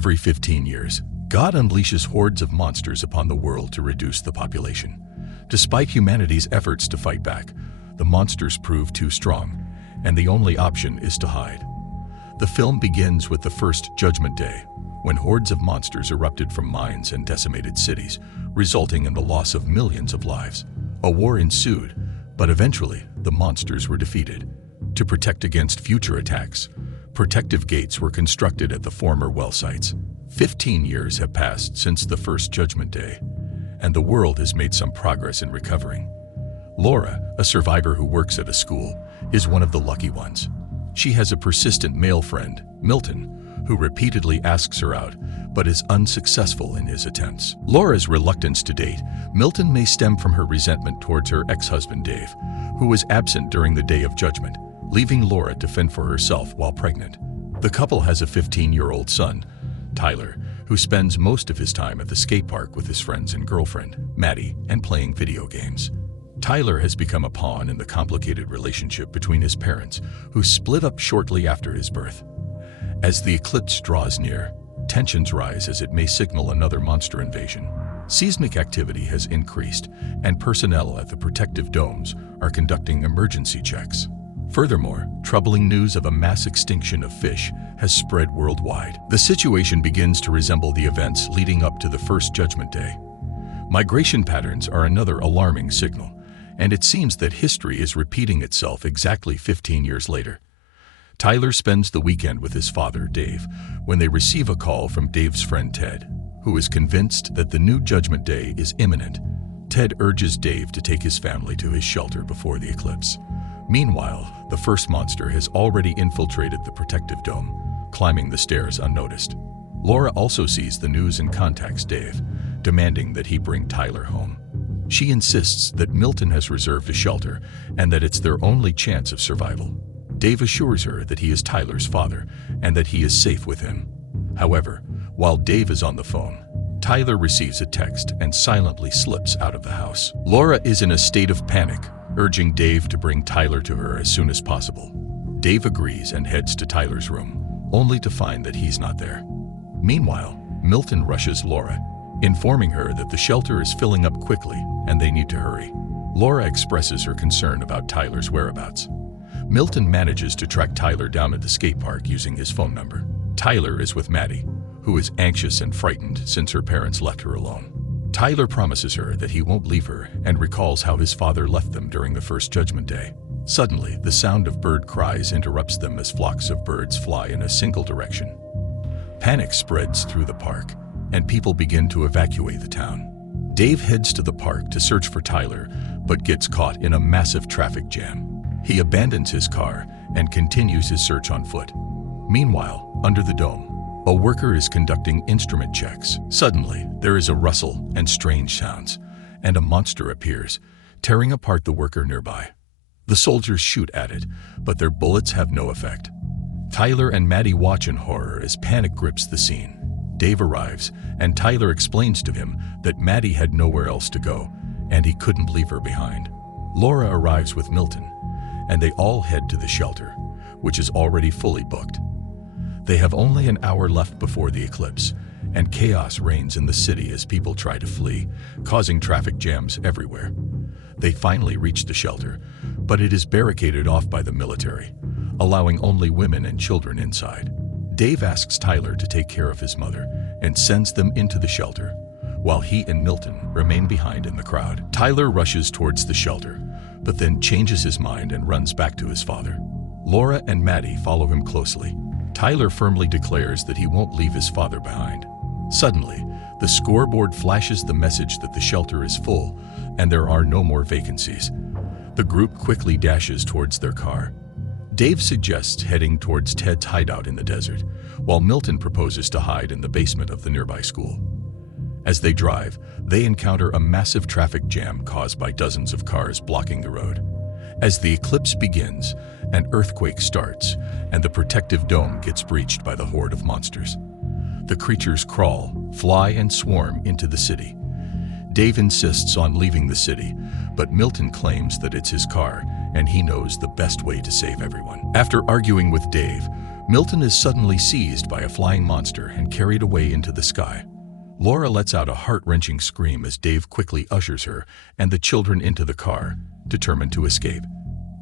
Every 15 years, God unleashes hordes of monsters upon the world to reduce the population. Despite humanity's efforts to fight back, the monsters prove too strong, and the only option is to hide. The film begins with the first Judgment Day, when hordes of monsters erupted from mines and decimated cities, resulting in the loss of millions of lives. A war ensued, but eventually the monsters were defeated. To protect against future attacks, protective gates were constructed at the former well sites. 15 years have passed since the first Judgment Day, and the world has made some progress in recovering. Laura, a survivor who works at a school, is one of the lucky ones. She has a persistent male friend, Milton, who repeatedly asks her out, but is unsuccessful in his attempts. Laura's reluctance to date Milton may stem from her resentment towards her ex-husband Dave, who was absent during the Day of Judgment, leaving Laura to fend for herself while pregnant. The couple has a 15-year-old son, Tyler, who spends most of his time at the skate park with his friends and girlfriend, Maddie, and playing video games. Tyler has become a pawn in the complicated relationship between his parents, who split up shortly after his birth. As the eclipse draws near, tensions rise as it may signal another monster invasion. Seismic activity has increased, and personnel at the protective domes are conducting emergency checks. Furthermore, troubling news of a mass extinction of fish has spread worldwide. The situation begins to resemble the events leading up to the first Judgment Day. Migration patterns are another alarming signal, and it seems that history is repeating itself exactly 15 years later. Tyler spends the weekend with his father, Dave, when they receive a call from Dave's friend Ted, who is convinced that the new Judgment Day is imminent. Ted urges Dave to take his family to his shelter before the eclipse. Meanwhile, the first monster has already infiltrated the protective dome, climbing the stairs unnoticed. Laura also sees the news and contacts Dave, demanding that he bring Tyler home. She insists that Milton has reserved a shelter and that it's their only chance of survival. Dave assures her that he is Tyler's father and that he is safe with him. However, while Dave is on the phone, Tyler receives a text and silently slips out of the house. Laura is in a state of panic, urging Dave to bring Tyler to her as soon as possible. Dave agrees and heads to Tyler's room, only to find that he's not there. Meanwhile, Milton rushes Laura, informing her that the shelter is filling up quickly and they need to hurry. Laura expresses her concern about Tyler's whereabouts. Milton manages to track Tyler down at the skate park using his phone number. Tyler is with Maddie, who is anxious and frightened since her parents left her alone. Tyler promises her that he won't leave her and recalls how his father left them during the first Judgment Day. Suddenly, the sound of bird cries interrupts them as flocks of birds fly in a single direction. Panic spreads through the park, and people begin to evacuate the town. Dave heads to the park to search for Tyler, but gets caught in a massive traffic jam. He abandons his car and continues his search on foot. Meanwhile, under the dome, a worker is conducting instrument checks. Suddenly, there is a rustle and strange sounds, and a monster appears, tearing apart the worker nearby. The soldiers shoot at it, but their bullets have no effect. Tyler and Maddie watch in horror as panic grips the scene. Dave arrives, and Tyler explains to him that Maddie had nowhere else to go, and he couldn't leave her behind. Laura arrives with Milton, and they all head to the shelter, which is already fully booked. They have only an hour left before the eclipse, and chaos reigns in the city as people try to flee, causing traffic jams everywhere. They finally reach the shelter, but it is barricaded off by the military, allowing only women and children inside. Dave asks Tyler to take care of his mother and sends them into the shelter, while he and Milton remain behind in the crowd. Tyler rushes towards the shelter, but then changes his mind and runs back to his father. Laura and Maddie follow him closely. Tyler firmly declares that he won't leave his father behind. Suddenly, the scoreboard flashes the message that the shelter is full and there are no more vacancies. The group quickly dashes towards their car. Dave suggests heading towards Ted's hideout in the desert, while Milton proposes to hide in the basement of the nearby school. As they drive, they encounter a massive traffic jam caused by dozens of cars blocking the road. As the eclipse begins, an earthquake starts, and the protective dome gets breached by the horde of monsters. The creatures crawl, fly, and swarm into the city. Dave insists on leaving the city, but Milton claims that it's his car, and he knows the best way to save everyone. After arguing with Dave, Milton is suddenly seized by a flying monster and carried away into the sky. Laura lets out a heart-wrenching scream as Dave quickly ushers her and the children into the car, determined to escape.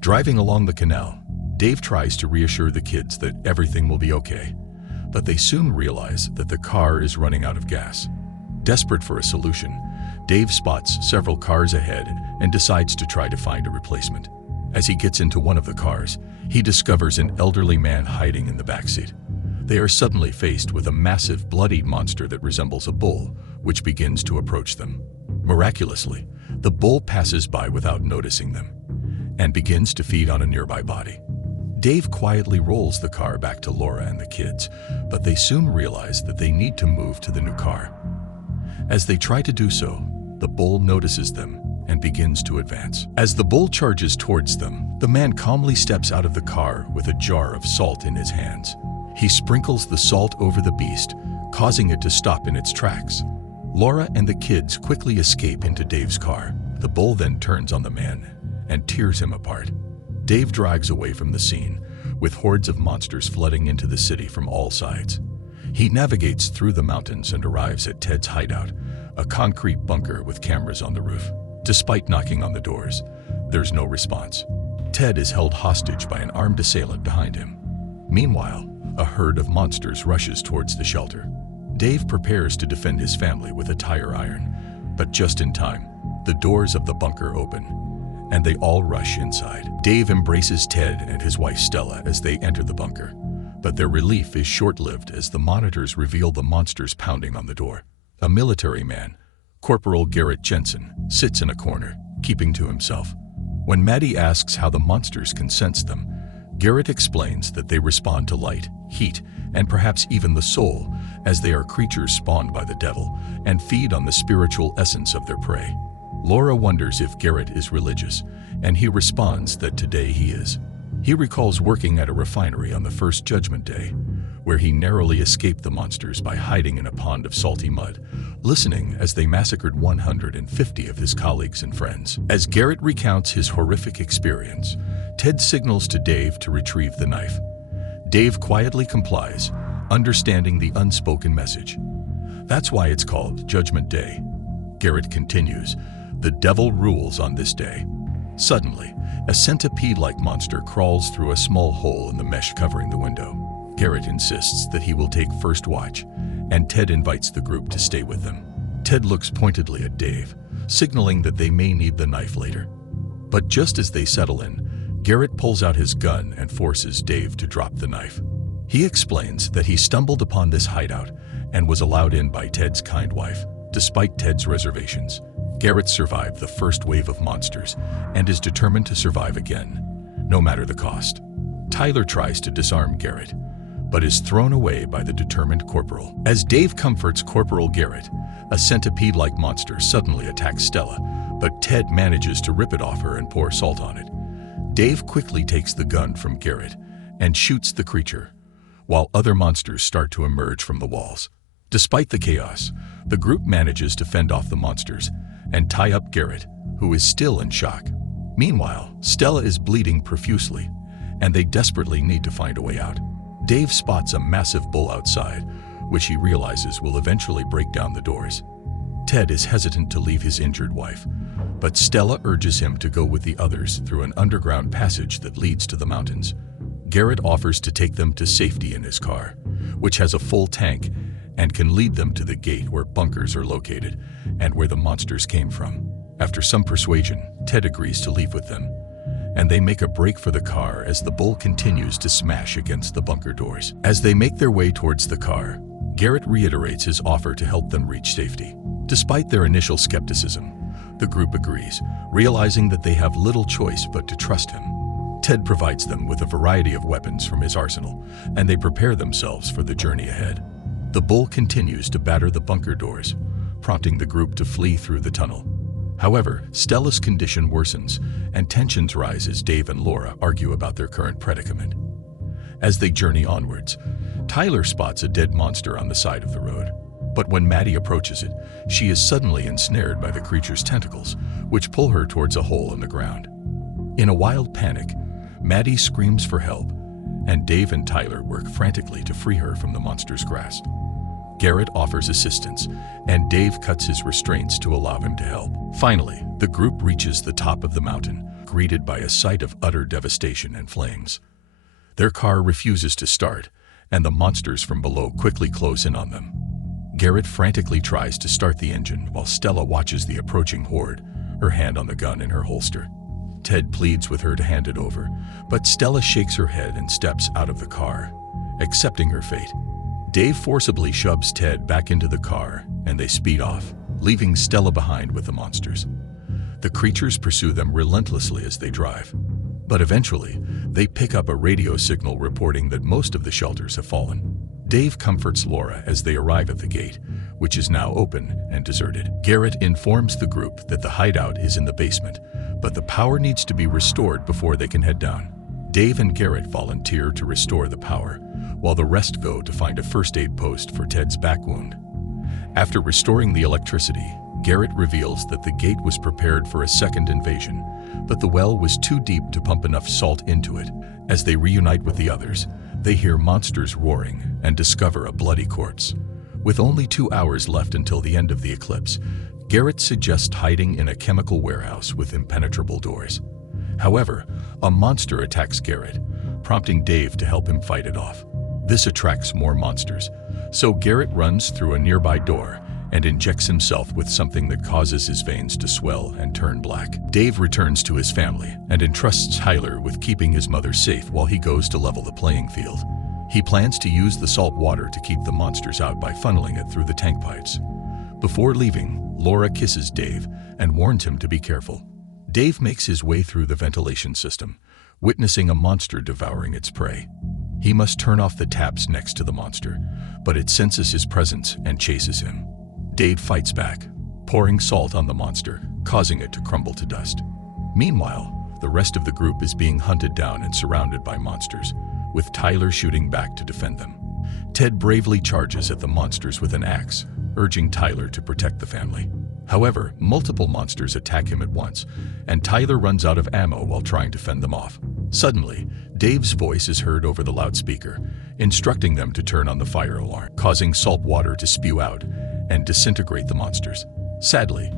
Driving along the canal, Dave tries to reassure the kids that everything will be okay, but they soon realize that the car is running out of gas. Desperate for a solution, Dave spots several cars ahead and decides to try to find a replacement. As he gets into one of the cars, he discovers an elderly man hiding in the backseat. They are suddenly faced with a massive, bloodied monster that resembles a bull, which begins to approach them. Miraculously, the bull passes by without noticing them and begins to feed on a nearby body. Dave quietly rolls the car back to Laura and the kids, but they soon realize that they need to move to the new car. As they try to do so, the bull notices them and begins to advance. As the bull charges towards them, the man calmly steps out of the car with a jar of salt in his hands. He sprinkles the salt over the beast, causing it to stop in its tracks. Laura and the kids quickly escape into Dave's car. The bull then turns on the man and tears him apart. Dave drives away from the scene, with hordes of monsters flooding into the city from all sides. He navigates through the mountains and arrives at Ted's hideout, a concrete bunker with cameras on the roof. Despite knocking on the doors, there's no response. Ted is held hostage by an armed assailant behind him. Meanwhile, a herd of monsters rushes towards the shelter. Dave prepares to defend his family with a tire iron, but just in time, the doors of the bunker open, and they all rush inside. Dave embraces Ted and his wife Stella as they enter the bunker, but their relief is short-lived as the monitors reveal the monsters pounding on the door. A military man, Corporal Garrett Jensen, sits in a corner, keeping to himself. When Maddie asks how the monsters can sense them, Garrett explains that they respond to light, heat, and perhaps even the soul, as they are creatures spawned by the devil and feed on the spiritual essence of their prey. Laura wonders if Garrett is religious, and he responds that today he is. He recalls working at a refinery on the first Judgment Day, where he narrowly escaped the monsters by hiding in a pond of salty mud, listening as they massacred 150 of his colleagues and friends. As Garrett recounts his horrific experience, Ted signals to Dave to retrieve the knife. Dave quietly complies, understanding the unspoken message. That's why it's called Judgment Day. Garrett continues, "The devil rules on this day." Suddenly, a centipede-like monster crawls through a small hole in the mesh covering the window. Garrett insists that he will take first watch, and Ted invites the group to stay with them. Ted looks pointedly at Dave, signaling that they may need the knife later. But just as they settle in, Garrett pulls out his gun and forces Dave to drop the knife. He explains that he stumbled upon this hideout and was allowed in by Ted's kind wife. Despite Ted's reservations, Garrett survived the first wave of monsters and is determined to survive again, no matter the cost. Tyler tries to disarm Garrett, but is thrown away by the determined Corporal. As Dave comforts Corporal Garrett, a centipede-like monster suddenly attacks Stella, but Ted manages to rip it off her and pour salt on it. Dave quickly takes the gun from Garrett and shoots the creature, while other monsters start to emerge from the walls. Despite the chaos, the group manages to fend off the monsters and tie up Garrett, who is still in shock. Meanwhile, Stella is bleeding profusely, and they desperately need to find a way out. Dave spots a massive bull outside, which he realizes will eventually break down the doors. Ted is hesitant to leave his injured wife, but Stella urges him to go with the others through an underground passage that leads to the mountains. Garrett offers to take them to safety in his car, which has a full tank and can lead them to the gate where bunkers are located and where the monsters came from. After some persuasion, Ted agrees to leave with them, and they make a break for the car as the bull continues to smash against the bunker doors. As they make their way towards the car, Garrett reiterates his offer to help them reach safety. Despite their initial skepticism, the group agrees, realizing that they have little choice but to trust him. Ted provides them with a variety of weapons from his arsenal, and they prepare themselves for the journey ahead. The bull continues to batter the bunker doors, prompting the group to flee through the tunnel. However, Stella's condition worsens, and tensions rise as Dave and Laura argue about their current predicament. As they journey onwards, Tyler spots a dead monster on the side of the road. But when Maddie approaches it, she is suddenly ensnared by the creature's tentacles, which pull her towards a hole in the ground. In a wild panic, Maddie screams for help, and Dave and Tyler work frantically to free her from the monster's grasp. Garrett offers assistance, and Dave cuts his restraints to allow him to help. Finally, the group reaches the top of the mountain, greeted by a sight of utter devastation and flames. Their car refuses to start, and the monsters from below quickly close in on them. Garrett frantically tries to start the engine while Stella watches the approaching horde, her hand on the gun in her holster. Ted pleads with her to hand it over, but Stella shakes her head and steps out of the car, accepting her fate. Dave forcibly shoves Ted back into the car, and they speed off, leaving Stella behind with the monsters. The creatures pursue them relentlessly as they drive, but eventually, they pick up a radio signal reporting that most of the shelters have fallen. Dave comforts Laura as they arrive at the gate, which is now open and deserted. Garrett informs the group that the hideout is in the basement, but the power needs to be restored before they can head down. Dave and Garrett volunteer to restore the power, while the rest go to find a first aid post for Ted's back wound. After restoring the electricity, Garrett reveals that the gate was prepared for a second invasion, but the well was too deep to pump enough salt into it. As they reunite with the others, they hear monsters roaring and discover a bloody corpse. With only 2 hours left until the end of the eclipse, Garrett suggests hiding in a chemical warehouse with impenetrable doors. However, a monster attacks Garrett, prompting Dave to help him fight it off. This attracts more monsters, so Garrett runs through a nearby door and injects himself with something that causes his veins to swell and turn black. Dave returns to his family and entrusts Tyler with keeping his mother safe while he goes to level the playing field. He plans to use the salt water to keep the monsters out by funneling it through the tank pipes. Before leaving, Laura kisses Dave and warns him to be careful. Dave makes his way through the ventilation system, witnessing a monster devouring its prey. He must turn off the taps next to the monster, but it senses his presence and chases him. Dave fights back, pouring salt on the monster, causing it to crumble to dust. Meanwhile, the rest of the group is being hunted down and surrounded by monsters, with Tyler shooting back to defend them. Ted bravely charges at the monsters with an axe, urging Tyler to protect the family. However, multiple monsters attack him at once, and Tyler runs out of ammo while trying to fend them off. Suddenly, Dave's voice is heard over the loudspeaker, instructing them to turn on the fire alarm, causing salt water to spew out and disintegrate the monsters. Sadly,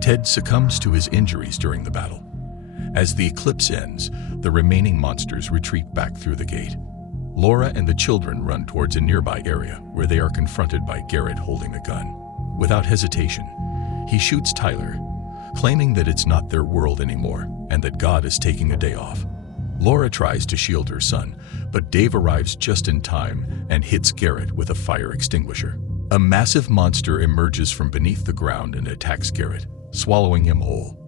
Ted succumbs to his injuries during the battle. As the eclipse ends, the remaining monsters retreat back through the gate. Laura and the children run towards a nearby area where they are confronted by Garrett holding a gun. Without hesitation, he shoots Tyler, claiming that it's not their world anymore and that God is taking a day off. Laura tries to shield her son, but Dave arrives just in time and hits Garrett with a fire extinguisher. A massive monster emerges from beneath the ground and attacks Garrett, swallowing him whole.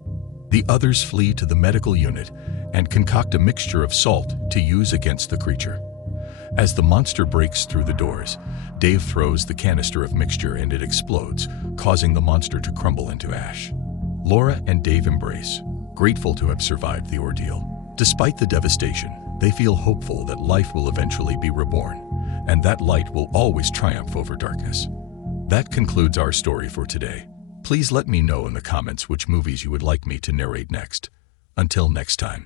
The others flee to the medical unit and concoct a mixture of salt to use against the creature. As the monster breaks through the doors, Dave throws the canister of mixture and it explodes, causing the monster to crumble into ash. Laura and Dave embrace, grateful to have survived the ordeal. Despite the devastation, they feel hopeful that life will eventually be reborn, and that light will always triumph over darkness. That concludes our story for today. Please let me know in the comments which movies you would like me to narrate next. Until next time.